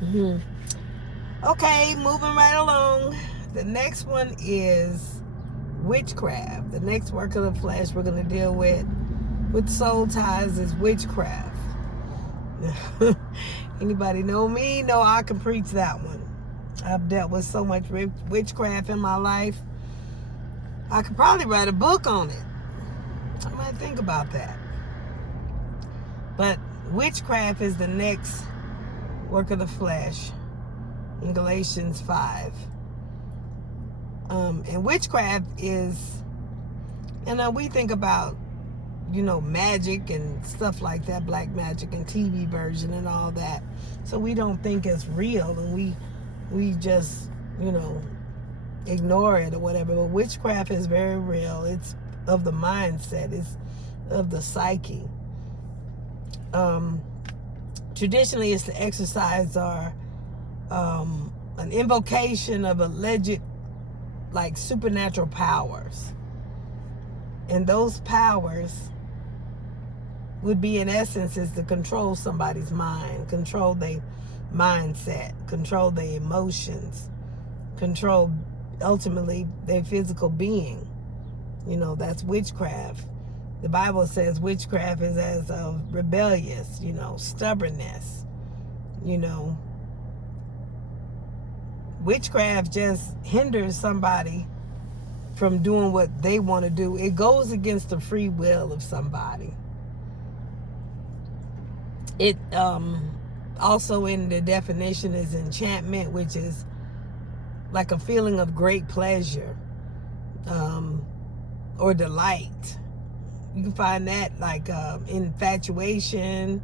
Mhm. Okay, moving right along. The next one is witchcraft. The next work of the flesh we're going to deal with soul ties is witchcraft. Anybody know me? Know I can preach that one. I've dealt with so much witchcraft in my life. I could probably write a book on it. I might think about that. But witchcraft is the next work of the flesh in Galatians 5. And witchcraft is, we think about, magic and stuff like that, black magic and TV version and all that. So we don't think it's real, and we just, ignore it or whatever. But witchcraft is very real. It's of the mindset. It's of the psyche. Traditionally, it's the exercise or an invocation of alleged, like, supernatural powers. And those powers would be, in essence, is to control somebody's mind, control their mindset, control their emotions, control, ultimately, their physical being. That's witchcraft. The Bible says witchcraft is as of rebellious, stubbornness, Witchcraft just hinders somebody from doing what they want to do. It goes against the free will of somebody. It also, in the definition, is enchantment, which is like a feeling of great pleasure or delight. You can find that like infatuation.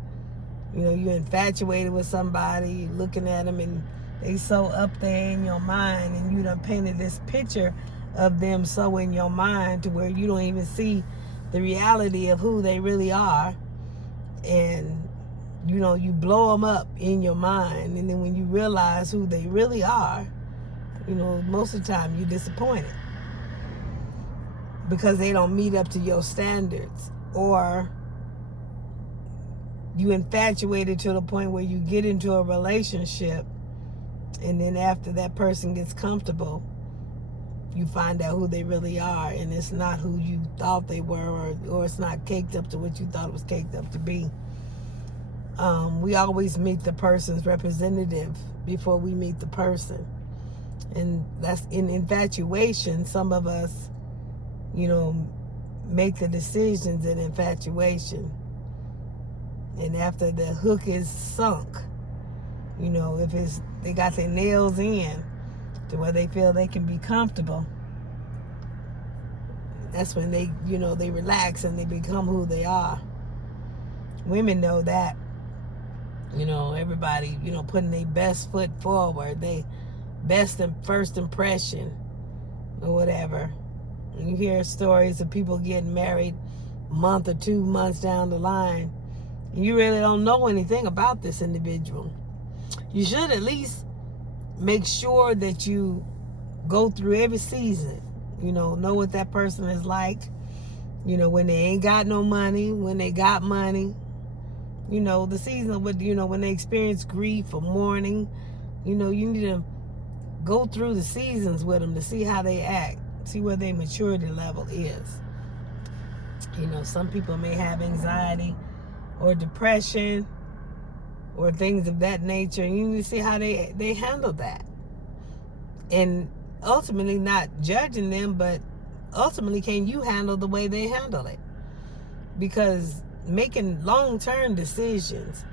You're infatuated with somebody, you're looking at them, and they so up there in your mind, and you done painted this picture of them so in your mind to where you don't even see the reality of who they really are. And you blow them up in your mind, and then when you realize who they really are, most of the time you're disappointed because they don't meet up to your standards, or you infatuated to the point where you get into a relationship, and then after that person gets comfortable, you find out who they really are, and it's not who you thought they were, or it's not caked up to what you thought it was caked up to be. We always meet the person's representative before we meet the person. And that's in infatuation. Some of us, make the decisions in infatuation. And after the hook is sunk, if they got their nails in to where they feel they can be comfortable, that's when they relax and they become who they are. Women know that. Everybody, putting their best foot forward, they best and first impression or whatever. And you hear stories of people getting married a month or 2 months down the line, and you really don't know anything about this individual. You should at least make sure that you go through every season, know what that person is like, when they ain't got no money, when they got money, the season with, when they experience grief or mourning, you need to go through the seasons with them to see how they act, see where their maturity level is. Some people may have anxiety or depression or things of that nature, and you need to see how they handle that. And ultimately, not judging them, but ultimately, can you handle the way they handle it? Because making long-term decisions,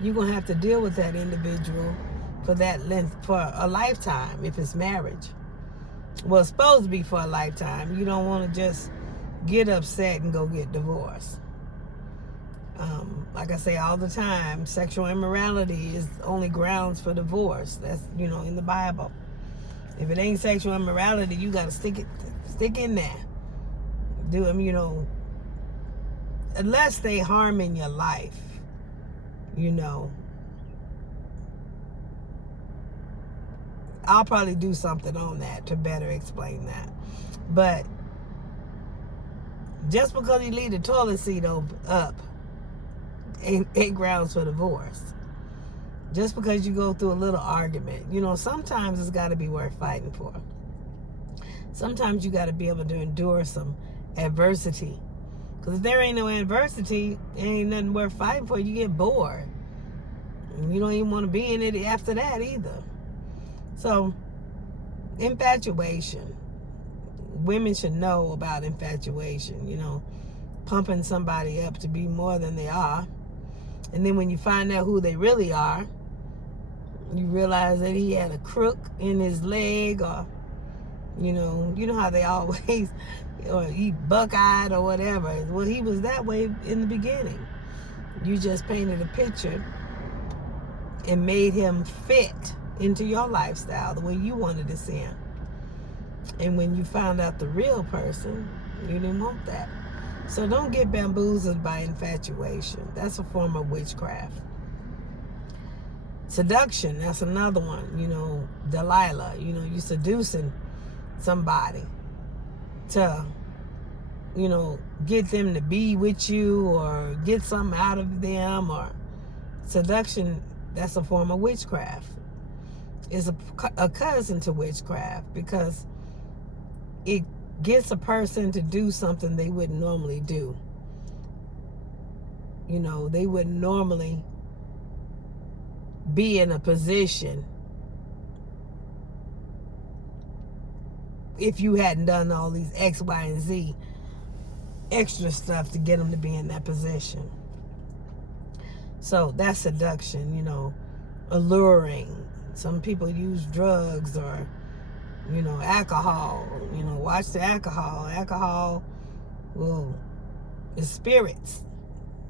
you're going to have to deal with that individual for that length, for a lifetime, if it's marriage. Well, it's supposed to be for a lifetime. You don't want to just get upset and go get divorced. Like I say all the time, sexual immorality is only grounds for divorce. That's, in the Bible. If it ain't sexual immorality, you got to stick in there. Do them, unless they harm in your life, I'll probably do something on that to better explain that. But just because you leave the toilet seat up ain't grounds for divorce. Just because you go through a little argument, sometimes it's got to be worth fighting for. Sometimes you got to be able to endure some adversity. Because if there ain't no adversity, ain't nothing worth fighting for. You get bored. And you don't even want to be in it after that either. So, infatuation. Women should know about infatuation, pumping somebody up to be more than they are. And then when you find out who they really are, you realize that he had a crook in his leg, or you know how they always, or he buck-eyed or whatever. Well, he was that way in the beginning. You just painted a picture and made him fit into your lifestyle the way you wanted to see him. And when you found out the real person, you didn't want that. So don't get bamboozled by infatuation. That's a form of witchcraft. Seduction, that's another one. Delilah, you seducing somebody to, get them to be with you or get something out of them. Or seduction, that's a form of witchcraft. It's a cousin to witchcraft, because it gets a person to do something they wouldn't normally do. They wouldn't normally be in a position if you hadn't done all these X, Y, and Z extra stuff to get them to be in that position. So that's seduction, alluring. Some people use drugs or, alcohol. Watch the alcohol. Alcohol is spirits.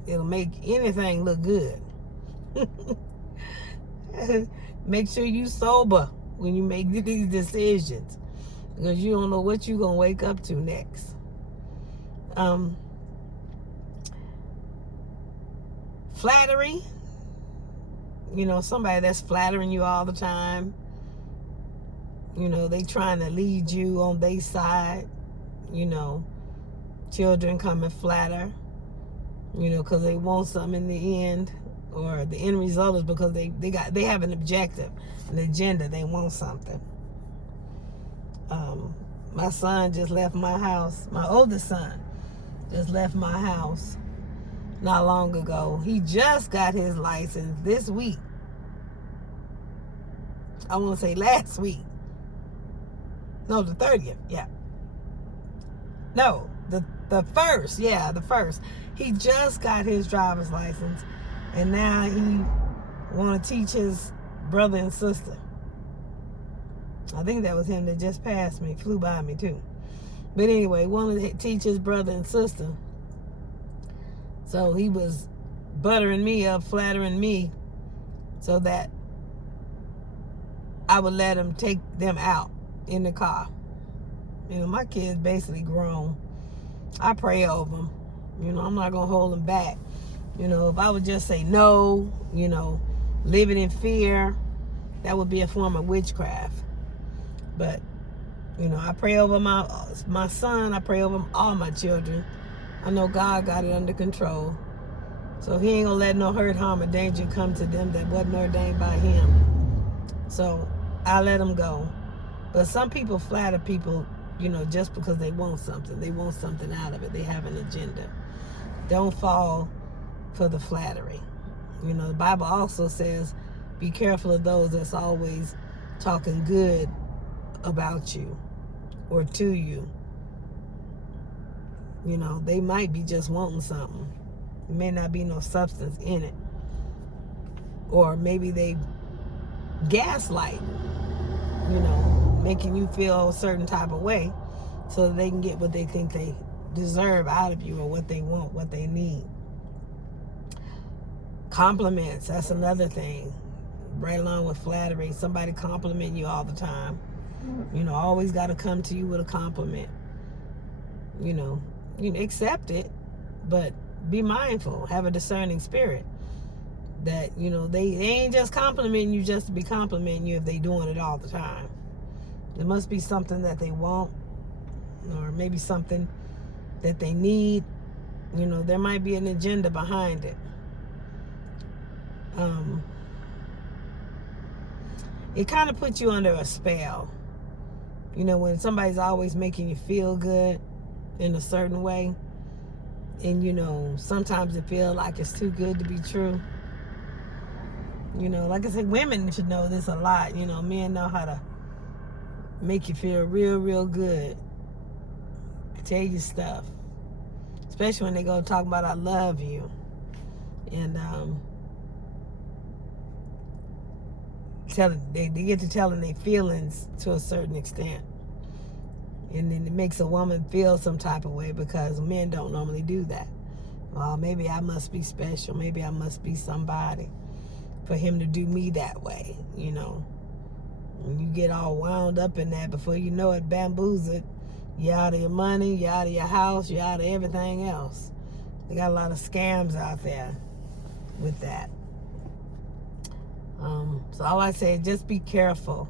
It'll make anything look good. Make sure you sober when you make these decisions, because you don't know what you're going to wake up to next. Flattery. Somebody that's flattering you all the time. They trying to lead you on their side. Children come and flatter, because they want something in the end, or the end result is because they have an objective, an agenda. They want something. My son just left my house. My oldest son just left my house not long ago. He just got his license this week. I want to say last week. No, the 30th. Yeah. No, the first. Yeah, the first. He just got his driver's license, and now he want to teach his brother and sister. I think that was him that just passed me, flew by me too. But anyway, wanted to teach his brother and sister. So he was buttering me up, flattering me, so that I would let him take them out in the car. My kids basically grown. I pray over them. I'm not going to hold them back. If I would just say no, living in fear, that would be a form of witchcraft. But, I pray over my son. I pray over all my children. I know God got it under control. So he ain't going to let no hurt, harm, or danger come to them that wasn't ordained by him. So I let them go. But some people flatter people, just because they want something. They want something out of it. They have an agenda. Don't fall for the flattery. The Bible also says, be careful of those that's always talking good about you or to you. They might be just wanting something. There may not be no substance in it. Or maybe they gaslight, making you feel a certain type of way so that they can get what they think they deserve out of you, or what they want, what they need. Compliments, that's another thing. Right along with flattery, somebody complimenting you all the time. Always got to come to you with a compliment. Accept it, but be mindful. Have a discerning spirit. That, they ain't just complimenting you just to be complimenting you if they doing it all the time. There must be something that they want, or maybe something that they need. There might be an agenda behind it. it kind of puts you under a spell. You know, when somebody's always making you feel good in a certain way, and you know, sometimes it feels like it's too good to be true. You know, like I said, women should know this a lot. You know, men know how to make you feel real, real good. Tell you stuff. Especially when they go talk about I love you. And they get to telling their feelings to a certain extent. And then it makes a woman feel some type of way because men don't normally do that. Well, maybe I must be special. Maybe I must be somebody for him to do me that way, you know. And you get all wound up in that, before you know it, bamboozled. You're out of your money, you're out of your house, you're out of everything else. They got a lot of scams out there with that. So all I say is just be careful.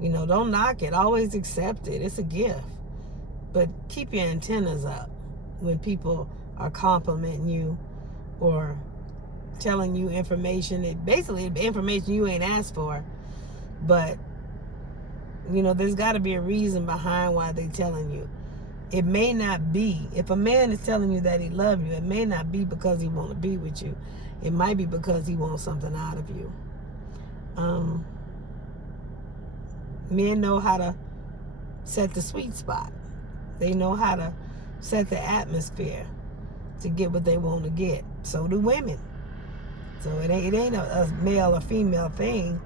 You know, don't knock it. Always accept it. It's a gift. But keep your antennas up when people are complimenting you or telling you information that basically information you ain't asked for. But, you know, there's got to be a reason behind why they're telling you. It may not be, if a man is telling you that he loves you, it may not be because he wants to be with you. It might be because he wants something out of you. Men know how to set the sweet spot. They know how to set the atmosphere to get what they want to get. So do women. So it ain't a male or female thing.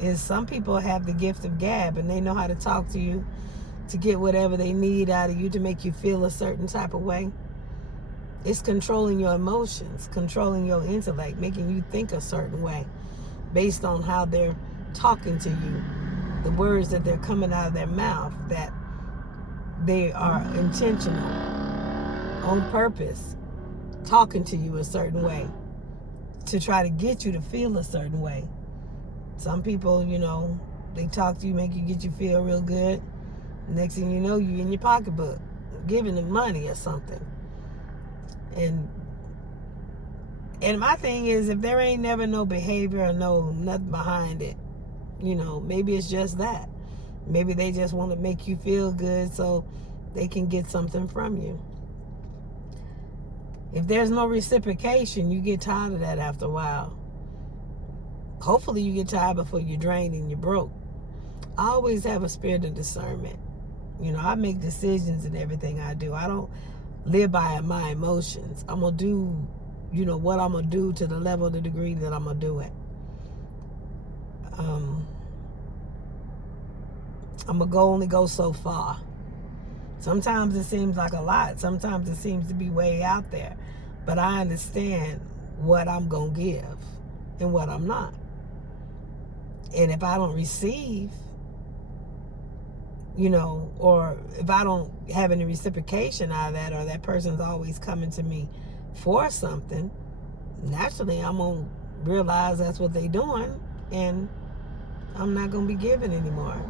Is some people have the gift of gab and they know how to talk to you to get whatever they need out of you to make you feel a certain type of way. It's controlling your emotions, controlling your intellect, making you think a certain way based on how they're talking to you, the words that they're coming out of their mouth, that they are intentional, on purpose, talking to you a certain way to try to get you to feel a certain way. Some people, you know, they talk to you, get you feel real good. Next thing you know, you in your pocketbook, giving them money or something. And my thing is, if there ain't never no behavior or nothing behind it, you know, maybe it's just that. Maybe they just want to make you feel good so they can get something from you. If there's no reciprocation, you get tired of that after a while. Hopefully you get tired before you're drained and you're broke. I always have a spirit of discernment. You know, I make decisions in everything I do. I don't live by my emotions. I'm going to do, you know, what I'm going to do to the level, the degree that I'm going to do it. I'm going to only go so far. Sometimes it seems like a lot. Sometimes it seems to be way out there. But I understand what I'm going to give and what I'm not. And if I don't receive, you know, or if I don't have any reciprocation out of that, or that person's always coming to me for something, naturally I'm going to realize that's what they're doing, and I'm not going to be giving anymore.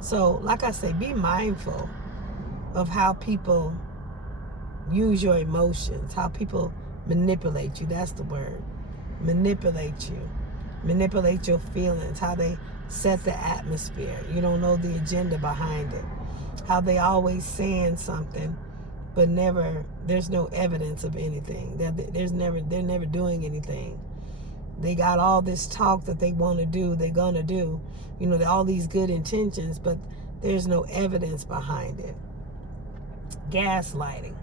So, like I say, be mindful of how people use your emotions, how people manipulate you. That's the word. Manipulate you. Manipulate your feelings, how they set the atmosphere. You don't know the agenda behind it. How they always saying something, but there's no evidence of anything. They're never doing anything. They got all this talk that they want to do, they're going to do. You know, all these good intentions, but there's no evidence behind it. Gaslighting,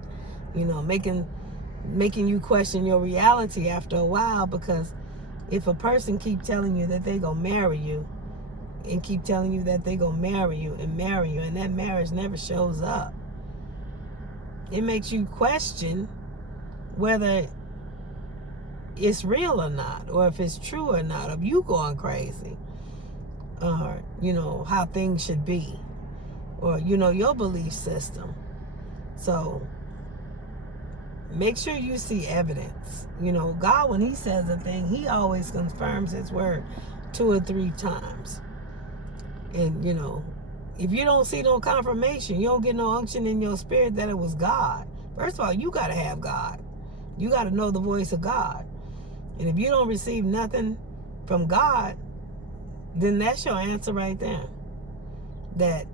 you know, making you question your reality after a while, because if a person keep telling you that they gonna marry you and keep telling you that they gonna marry you, and that marriage never shows up, it makes you question whether it's real or not, or if it's true or not, of you going crazy, or, you know, how things should be, or, you know, your belief system. So make sure you see evidence. You know, God, when he says a thing, he always confirms his word 2 or 3 times. And, you know, if you don't see no confirmation, you don't get no unction in your spirit that it was God. First of all, you got to have God. You got to know the voice of God. And if you don't receive nothing from God, then that's your answer right there. That,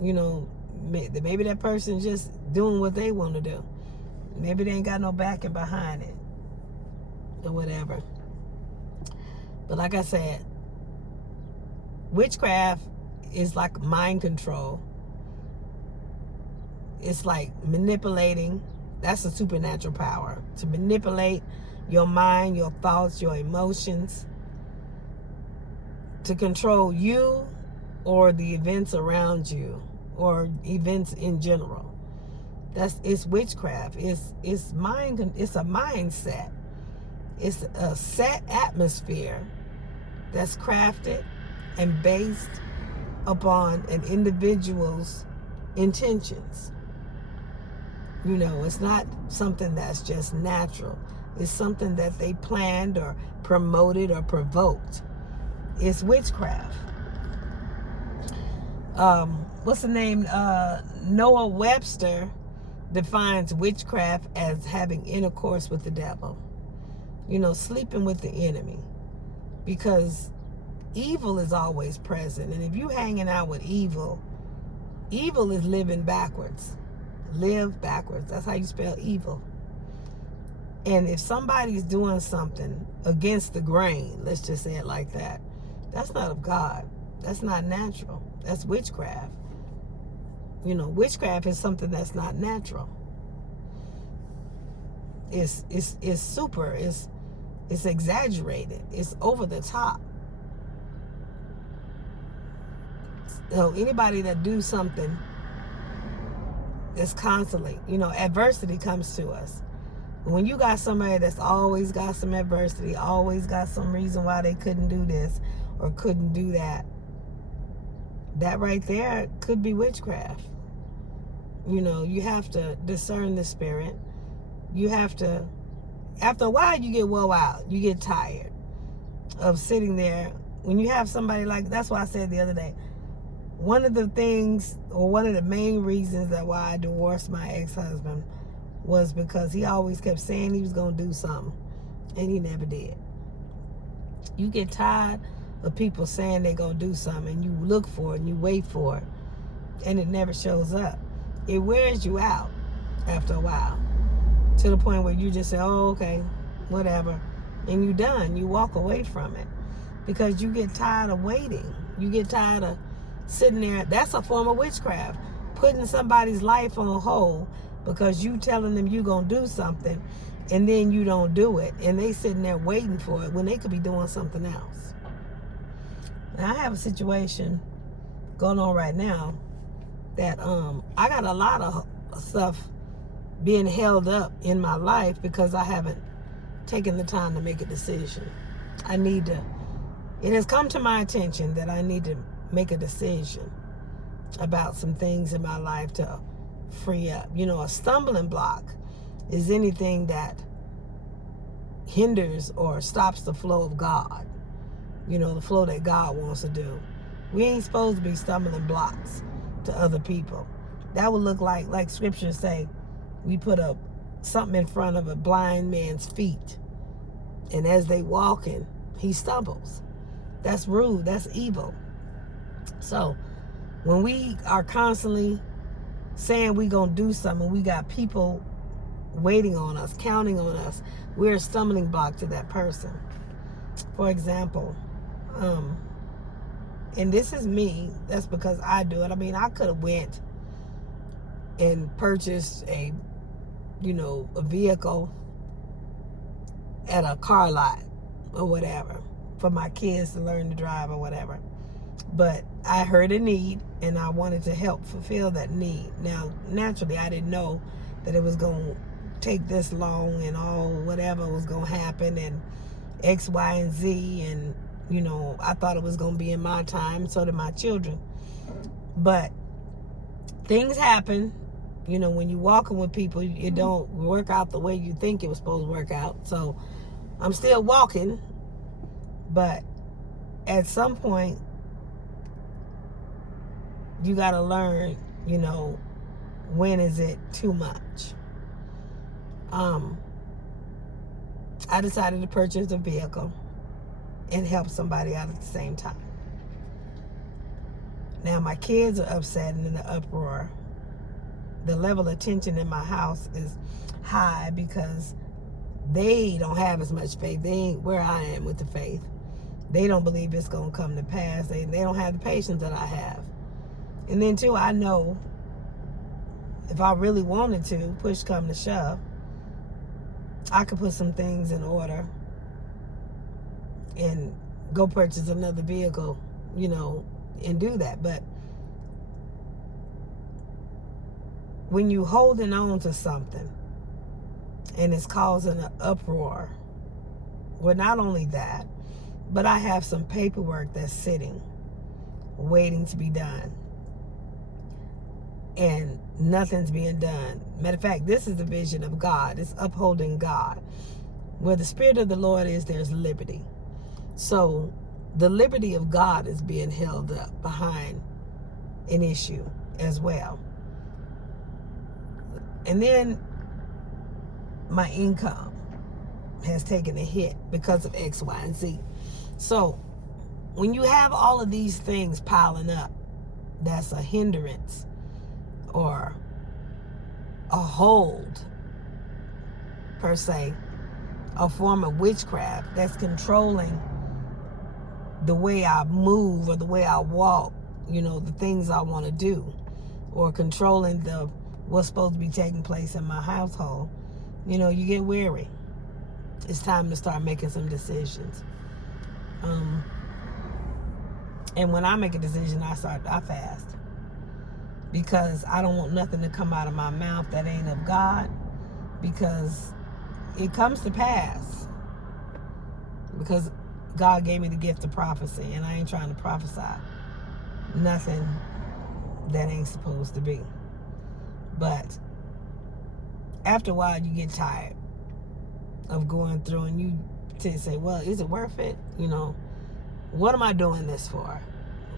you know, maybe that person's just doing what they want to do. Maybe they ain't got no backing behind it or whatever. But like I said, witchcraft is like mind control. It's like manipulating. That's a supernatural power. To manipulate your mind, your thoughts, your emotions, to control you or the events around you or events in general. It's witchcraft. It's mind. It's a mindset. It's a set atmosphere that's crafted and based upon an individual's intentions. You know, it's not something that's just natural. It's something that they planned or promoted or provoked. It's witchcraft. What's the name? Noah Webster defines witchcraft as having intercourse with the devil. You know, sleeping with the enemy. Because evil is always present. And if you're hanging out with evil, evil is living backwards. Live backwards. That's how you spell evil. And if somebody's doing something against the grain, let's just say it like that, that's not of God. That's not natural. That's witchcraft. You know, witchcraft is something that's not natural. It's super. It's exaggerated. It's over the top. So anybody that do something that's constantly, you know, adversity comes to us. When you got somebody that's always got some adversity, always got some reason why they couldn't do this or couldn't do that, that right there could be witchcraft. You know, you have to discern the spirit. You have to, after a while, you get wore out. You get tired of sitting there. When you have somebody like, that's why I said the other day, one of the things, or one of the main reasons that why I divorced my ex-husband was because he always kept saying he was going to do something, and he never did. You get tired of people saying they're going to do something, and you look for it, and you wait for it, and it never shows up. It wears you out after a while, to the point where you just say, oh, okay, whatever, and you're done. You walk away from it because you get tired of waiting. You get tired of sitting there. That's a form of witchcraft, putting somebody's life on hold because you telling them you're going to do something, and then you don't do it, and they sitting there waiting for it when they could be doing something else. Now, I have a situation going on right now that I got a lot of stuff being held up in my life because I haven't taken the time to make a decision. It has come to my attention that I need to make a decision about some things in my life to free up. You know, a stumbling block is anything that hinders or stops the flow of God. You know, the flow that God wants to do. We ain't supposed to be stumbling blocks to other people. That would look like scriptures say, we put something in front of a blind man's feet, and as they walking, he stumbles. That's rude. That's evil. So when we are constantly saying we're going to do something, we got people waiting on us, counting on us, we're a stumbling block to that person. For example, and this is me, that's because I do it. I mean, I could have went and purchased a vehicle at a car lot or whatever for my kids to learn to drive or whatever. But I heard a need, and I wanted to help fulfill that need. Now, naturally, I didn't know that it was going to take this long and all whatever was going to happen and X, Y, and Z. And, you know, I thought it was going to be in my time, so did my children. But things happen. You know, when you're walking with people, it don't work out the way you think it was supposed to work out. So I'm still walking, but at some point, you got to learn, you know, when is it too much? I decided to purchase a vehicle, and help somebody out at the same time. Now my kids are upset and in the uproar. The level of tension in my house is high because they don't have as much faith. They ain't where I am with the faith. They don't believe it's going to come to pass. They don't have the patience that I have. And then too, I know if I really wanted to, push come to shove, I could put some things in order and go purchase another vehicle, and do that. But when you holding on to something and it's causing an uproar, well, not only that, but I have some paperwork that's sitting, waiting to be done. And nothing's being done. Matter of fact, this is the vision of God. It's upholding God. Where the Spirit of the Lord is, there's liberty. So the liberty of God is being held up behind an issue as well. And then my income has taken a hit because of X, Y, and Z. So when you have all of these things piling up, that's a hindrance or a hold, per se, a form of witchcraft that's controlling the way I move or the way I walk, the things I want to do, or controlling what's supposed to be taking place in my household. You get weary. It's time to start making some decisions. And when I make a decision, I fast. Because I don't want nothing to come out of my mouth that ain't of God. Because it comes to pass. Because God gave me the gift of prophecy, and I ain't trying to prophesy nothing that ain't supposed to be. But after a while, you get tired of going through, and you say, well, is it worth it? What am I doing this for?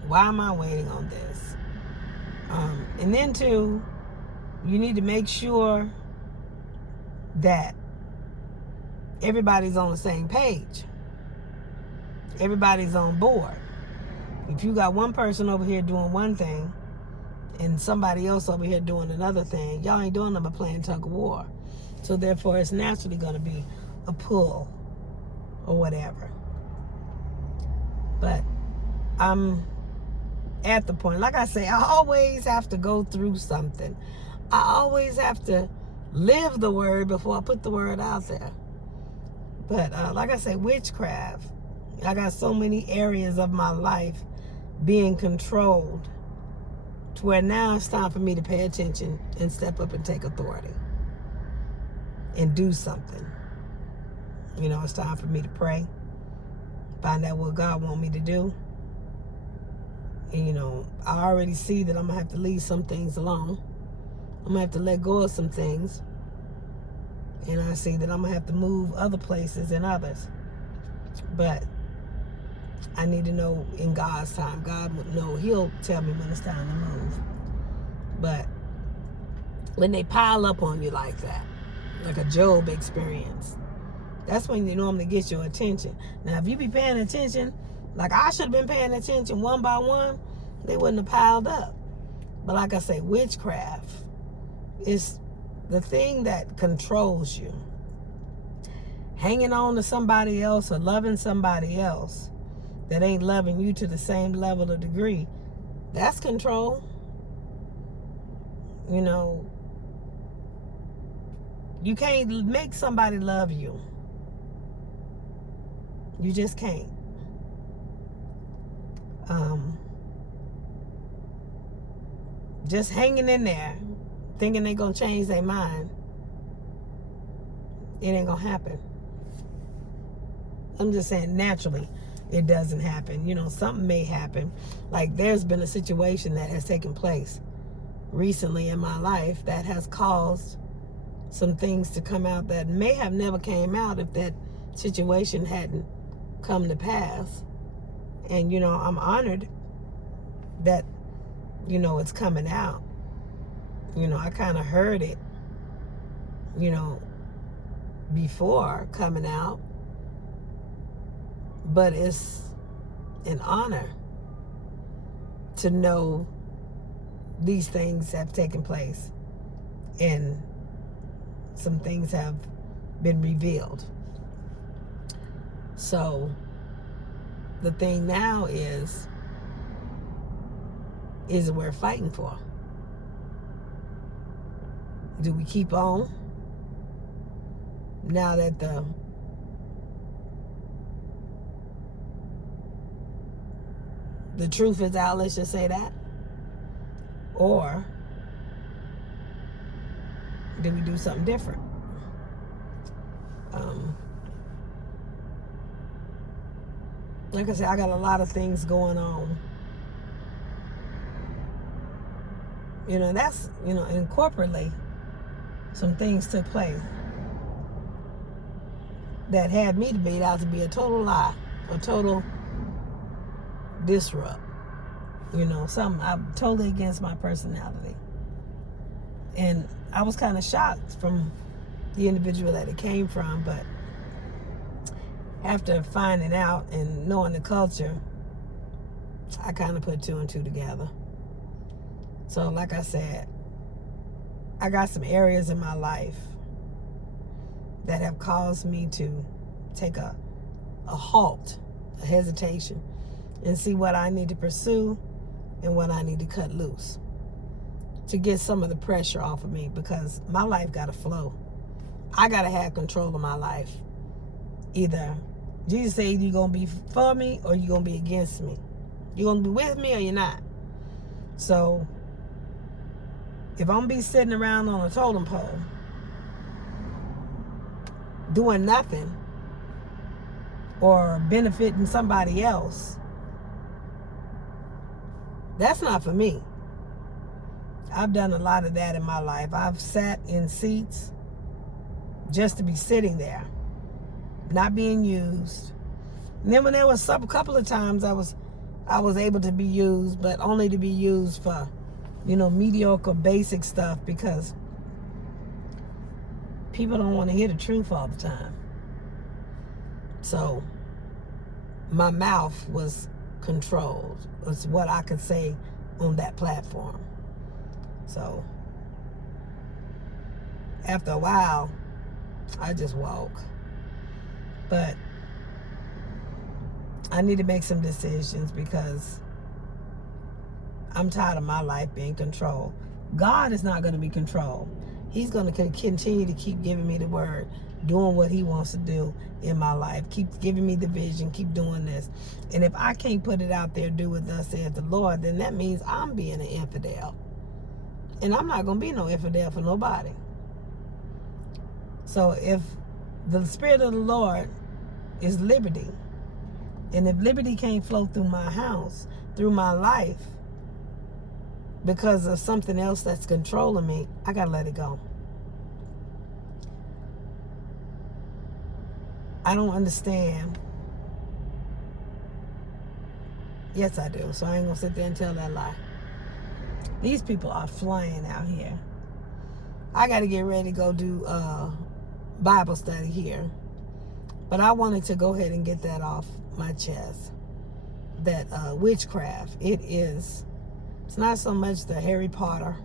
Why am I waiting on this? And then too, you need to make sure that everybody's on the same page. Everybody's on board. If you got one person over here doing one thing and somebody else over here doing another thing, y'all ain't doing nothing but playing tug of war. So therefore, it's naturally going to be a pull or whatever. But I'm at the point, like I say, I always have to go through something. I always have to live the word before I put the word out there. But like I say, witchcraft, I got so many areas of my life being controlled to where now it's time for me to pay attention and step up and take authority and do something. It's time for me to pray, find out what God wants me to do. And, I already see that I'm going to have to leave some things alone. I'm going to have to let go of some things. And I see that I'm going to have to move other places and others. But I need to know in God's time. God would know. He'll tell me when it's time to move. But when they pile up on you like that, like a Job experience, that's when you normally get your attention. Now, if you be paying attention, like I should have been paying attention one by one, they wouldn't have piled up. But like I say, witchcraft is the thing that controls you. Hanging on to somebody else or loving somebody else that ain't loving you to the same level or degree, that's control. You can't make somebody love you. You just can't. Just hanging in there, thinking they're going to change their mind, it ain't going to happen. I'm just saying, naturally, it doesn't happen. Something may happen. Like there's been a situation that has taken place recently in my life that has caused some things to come out that may have never came out if that situation hadn't come to pass. And, I'm honored that, it's coming out. I kind of heard it, before coming out. But it's an honor to know these things have taken place and some things have been revealed. So the thing now is we're fighting for. Do we keep on now that the truth is out, let's just say that? Or do we do something different? Like I said, I got a lot of things going on. That's, and corporately, some things took place that had me made out to be a total lie, a total disrupt. Something I'm totally against my personality. And I was kind of shocked from the individual that it came from, but after finding out and knowing the culture, I kind of put two and two together. So like I said, I got some areas in my life that have caused me to take a halt, a hesitation, and see what I need to pursue and what I need to cut loose to get some of the pressure off of me, because my life got to flow. I got to have control of my life. Either Jesus said you're going to be for me or you're going to be against me. You're going to be with me or you're not. So if I'm going to be sitting around on a totem pole doing nothing or benefiting somebody else, that's not for me. I've done a lot of that in my life. I've sat in seats just to be sitting there, not being used. And then when there was a couple of times I was able to be used, but only to be used for, mediocre, basic stuff, because people don't want to hear the truth all the time. So my mouth was controlled, was what I could say on that platform. So after a while, I just walk. But I need to make some decisions, because I'm tired of my life being controlled. God is not going to be controlled. He's going to continue to keep giving me the word, doing what he wants to do in my life, keep giving me the vision, keep doing this. And if I can't put it out there, do what thus saith the Lord, then that means I'm being an infidel. And I'm not going to be no infidel for nobody. So if the Spirit of the Lord is liberty, and if liberty can't flow through my house, through my life, because of something else that's controlling me, I got to let it go. I don't understand. Yes, I do. So I ain't going to sit there and tell that lie. These people are flying out here. I got to get ready to go do Bible study here. But I wanted to go ahead and get that off my chest. That witchcraft, it's not so much the Harry Potter.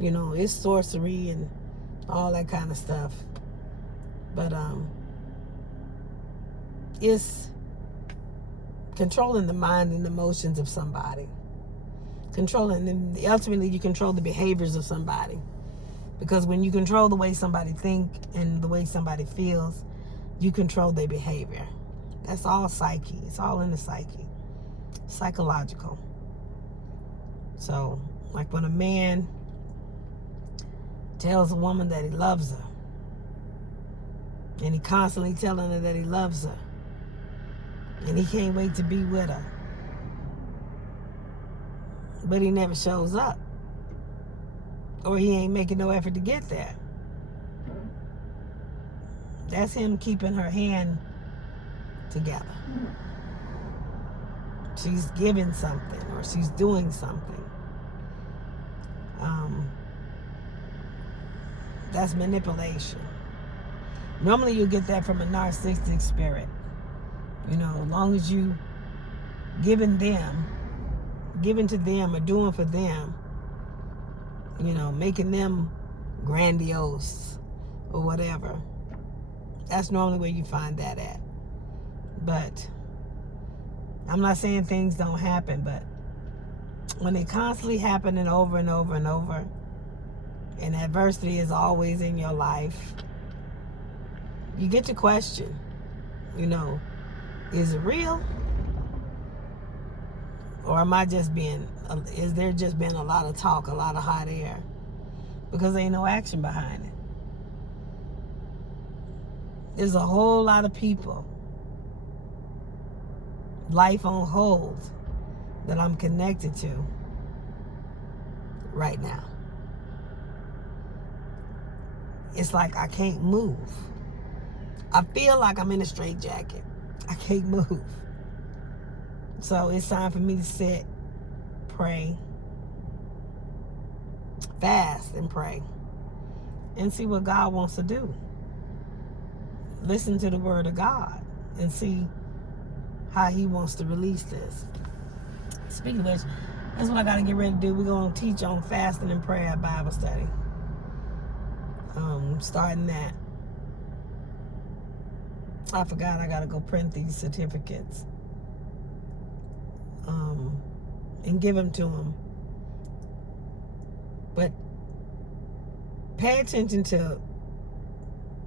It's sorcery and all that kind of stuff. But it's controlling the mind and emotions of somebody. Ultimately you control the behaviors of somebody. Because when you control the way somebody thinks and the way somebody feels, you control their behavior. That's all psyche. It's all in the psyche. Psychological. So, like when a man tells a woman that he loves her, and he constantly telling her that he loves her, and he can't wait to be with her, but he never shows up, or he ain't making no effort to get there. That's him keeping her hand together. She's giving something, or she's doing something. That's manipulation. Normally you get that from a narcissistic spirit. You know, as long as you giving to them or doing for them, you know, making them grandiose or whatever. That's normally where you find that at. But I'm not saying things don't happen, but when they constantly happening over and over and over, and adversity is always in your life, you get to question, you know, is it real? Or am I just is there just been a lot of talk, a lot of hot air? Because there ain't no action behind it. There's a whole lot of people, life on hold, that I'm connected to right now. It's like I can't move. I feel like I'm in a straitjacket. I can't move. So it's time for me to sit, pray, fast and pray, and see what God wants to do. Listen to the word of God and see how he wants to release this. Speaking of which, that's what I got to get ready to do. We're going to teach on fasting and prayer at Bible study. Starting that. I forgot I got to go print these certificates and give them to them. But pay attention to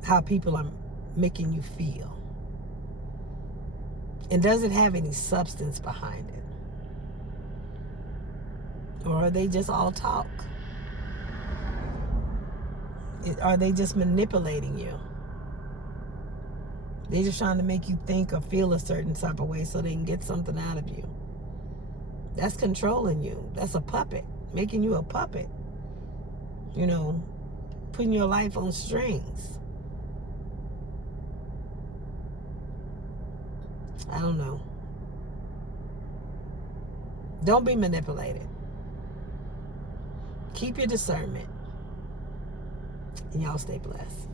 how people are making you feel. And does it have any substance behind it? Or are they just all talk? Are they just manipulating you? They're just trying to make you think or feel a certain type of way so they can get something out of you. That's controlling you. That's a puppet, making you a puppet. You know, putting your life on strings. I don't know. Don't be manipulated. Keep your discernment. And y'all stay blessed.